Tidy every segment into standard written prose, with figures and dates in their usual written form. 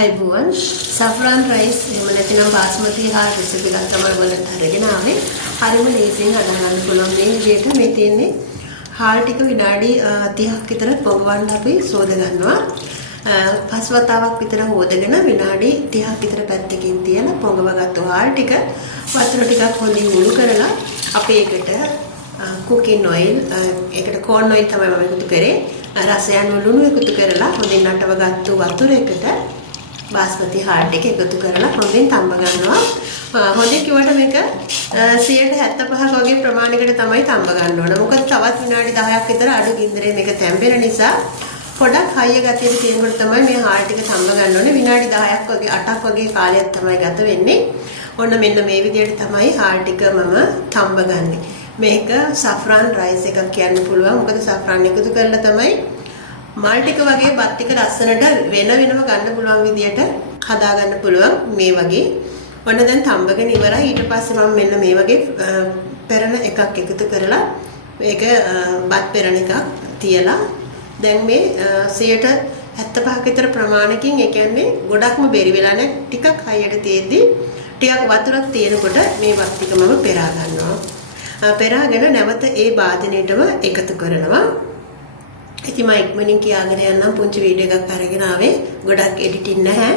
අයිබෝන් සෆ්රාන් රයිස් එහෙම නැත්නම් බාස්මති හා රෙසිපි එකක් තමයි ඔයගොල්ලන්ට අරගෙන ආවේ. හරිම ලේසියෙන් හදාගන්න පුළුවන් මේ විදිහට. මේ තියෙන්නේ හාල් ටික විනාඩි 30ක් විතර පොගවන්න අපි සෝද ගන්නවා. පස් වතාවක් විතර හොදගෙන විනාඩි 30ක් විතර පැත්තකින් තියලා පොගවගත්තු හාල් ටික වතුර ටිකක් හොඳින් උණු කරලා අපි ඒකට cooking oil ඒකට corn oil තමයි මම එකතු කරේ. රසයන් ලුණු එකතු කරලා හොඳින් නටවගත්තු වතුරයකට बासमती हार्ट ටික එකතු කරලා හොඳින් තඹ ගන්නවා. හොඳින් කිව්වට මේක 175ක් වගේ ප්‍රමාණයකට තමයි තඹ ගන්න ඕන. මොකද තවත් විනාඩි 10ක් විතර අඩු ගින්දරේ මේක තැම්බෙන නිසා පොඩක් හයිය ගතියක තියෙනකොට තමයි මේ හාල් ටික තඹ ගන්න ඕනේ. විනාඩි 10ක් වගේ 8ක් වගේ කාලයක් තමයි ගත වෙන්නේ. ඔන්න මෙන්න මේ විදිහට තමයි හාල් ටික මම තඹ ගන්නෙ. මේක සෆ්රාන් රයිස් එකක් කියන්න පුළුවන්. මොකද සෆ්රාන් එකතු කරලා තමයි මල් ටික වගේ බත් ටික ලස්සනට වෙනම ගන්න පුළුවන් විදියට හදා ගන්න පුළුවන් මේ වගේ. ඔන්න දැන් තඹගෙන ඉවරයි. ඊට පස්සේ මම මෙන්න මේ වගේ පෙරණ එකක් එකතු කරලා මේක බත් පෙරණ එකක් තියලා දැන් මේ 175ක විතර ප්‍රමාණකින් ඒ කියන්නේ ගොඩක්ම බෙරි වෙලා නැහැ. ටිකක් හයියට තියෙද්දි ටිකක් වතුරක් තියෙනකොට මේ බත් ටික මම පෙරා ගන්නවා. පෙරාගෙන නැවත ඒ වාදනයටම එකතු කරනවා. ඉතින් මම ඉක්මනින් කියාගෙන යන්නම් පුංචි වීඩියෝ එකක් අරගෙන ආවේ. ගොඩක් එඩිටින් නැහැ.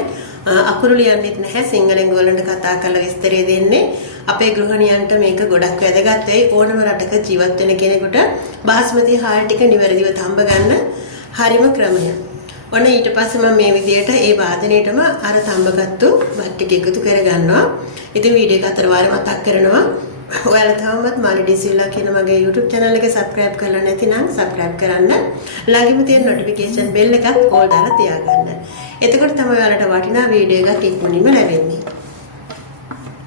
අකුරු ලියන්නෙත් නැහැ. සිංහලෙන් ගොල්ලන්ට කතා කරලා විස්තරය දෙන්නේ. අපේ ගෘහණියන්ට මේක ගොඩක් වැදගත් වෙයි. ඕනම රටක ජීවත් වෙන කෙනෙකුට බාස්මති හාල් ටික නිවැරදිව තඹ ගන්න හරිම ක්‍රමය. ඔන්න ඊට පස්සේ මම මේ විදියට ඒ වාදනයේටම අර තඹගත්තු බත් ටික එකතු කරගන්නවා. ඉතින් වීඩියෝ එක අතර වාරේ මතක් කරනවා. ඔයාලා තවමත් මාලිඩි සිල්ලා කියන මගේ YouTube channel එක subscribe කරලා නැතිනම් subscribe කරන්න. ළඟින් තියෙන notification bell එකත් all දාලා තියාගන්න. එතකොට තමයි ඔයාලට වටිනා වීඩියෝ එකක් ඉක්මනින්ම ලැබෙන්නේ.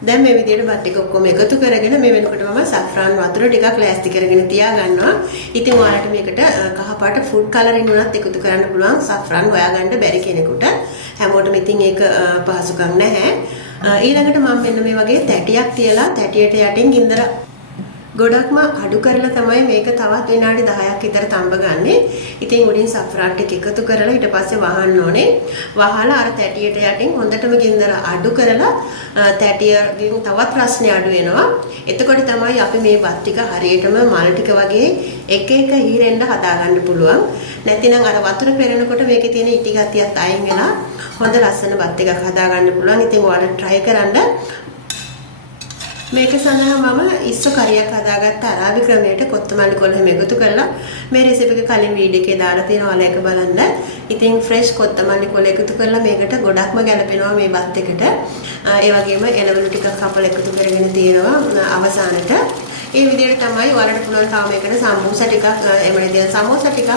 දැන් මේ විදිහට බත් ටික ඔක්කොම එකතු කරගෙන මේ වෙනකොට මම saffron වතුර ටිකක් ලෑස්ති කරගෙන තියාගන්නවා. ඉතින් ඔයාලට මේකට කහපාට food coloring උනත් එකතු කරන්න පුළුවන්. saffron හොයාගන්න බැරි කෙනෙකුට හැමෝටම ඉතින් ඒක පහසුකම් නැහැ. ඊළඟට මම මෙන්න මේ වගේ තැටියක් තියලා තැටියට යටින් ගින්දර ගොඩක්ම අඩු කරලා තමයි මේක තවත් විනාඩි 10ක් විතර තඹ ගන්නෙ. ඉතින් උඩින් සෆ්රාන් ටික එකතු කරලා ඊට පස්සේ වහන්න ඕනේ. වහලා අර තැටියට යටින් හොඳටම ගින්දර අඩු කරලා තැටියෙන් තවත් රස්නේ අඩු වෙනවා. එතකොට තමයි අපි මේ බත් ටික හරියටම මල් ටික වගේ එක එක හීරෙන්න හදාගන්න පුළුවන්. නැතිනම් අර වතුර පෙරනකොට මේකේ තියෙන ඉටි ගතියත් අයින් වෙලා හොඳ ලස්සන බත් එකක් හදාගන්න පුළුවන්. ඉතින් ඔයාලා try කරන්න. මේක සඳහා මම ඉස්සෝ කරියක් හදාගත්ත අරාබි ක්‍රමයට කොත්තමල්ලි කොළ හැම එකතු කරලා මේ රෙසිපි එක කලින් වීඩියෝ එකේ දාලා තියෙනවා. ඔයාලා ඒක බලන්න. ඉතින් ෆ්‍රෙෂ් කොත්තමල්ලි කොළ එකතු කරලා මේකට ගොඩක්ම ගැලපෙනවා මේ බත් එකට. ඒ වගේම එළවලු ටිකක් කපලා එකතු කරගෙන තියෙනවා අවසානට. ඒ විදිහට තමයි ඔයාලට පුළුවන් තාම මේකට සම්මෝසා ටිකක් එමෙන්නේ සමෝසා ටිකක්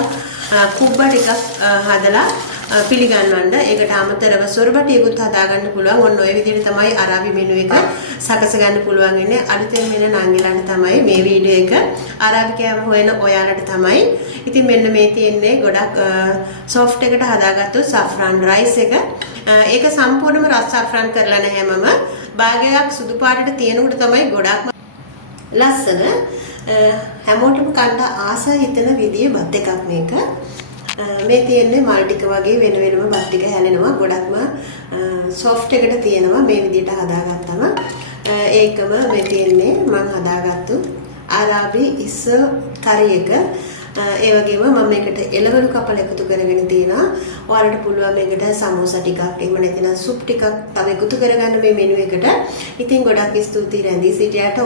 කුබ්බා ටිකක් හදලා පිළිගන්නවන්න. ඒකට අමතරව සොරබටියකුත් හදාගන්න පුළුවන්. ඔන්න ඔය විදිහට තමයි අරාබි මෙනු එක සකස ගන්න පුළුවන් වෙන්නේ. අලුතෙන් මෙන්න නංගිලන්ට තමයි මේ වීඩියෝ එක අරාබි කෑම හොයන ඔයාලට තමයි. ඉතින් මෙන්න මේ තියෙන්නේ ගොඩක් සොෆ්ට් එකට හදාගත්තු සෆ්රාන් රයිස් එක. ඒක සම්පූර්ණයෙන්ම රස් සෆ්‍රාන් කරලා නැහැ මම. භාගයක් සුදු පාටට තියෙනකොට තමයි ගොඩක්ම ලස්සන හැමෝටම කන්න ආස හිතෙන විදිය බත් එකක් මේක. මේ තියෙන්නේ මල් ටික වගේ වෙනම බත් ටික හැලෙනවා. ගොඩක්ම සොෆ්ට් එකට තියෙනවා මේ විදිහට හදාගත්තම. ඒකම මේ තියෙන්නේ මම හදාගත්තු අරාබි ඉස්ස කරි එක. ඒ වගේම මම මේකට එළවලු කපල එකතු කරගෙන තියෙනවා. ඔයාලට පුළුවන් මේකට සමෝසා ටිකක් එහෙම නැතිනම් සුප් ටිකක් තව එකතු කරගන්න මේ මෙනු එකට. ඉතින් ගොඩක් ස්තුතියි රැඳී සිටියට.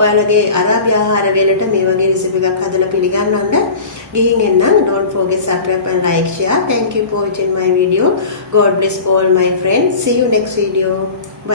ඔයාලගේ අරාබි ආහාර වේලට මේ වගේ රෙසිපි එකක් හදලා පිළිගන්නන්න. ගිහින් එන්නම්. Don't forget subscribe and like share. Thank you for watching my video. God bless all my friends. See you next video.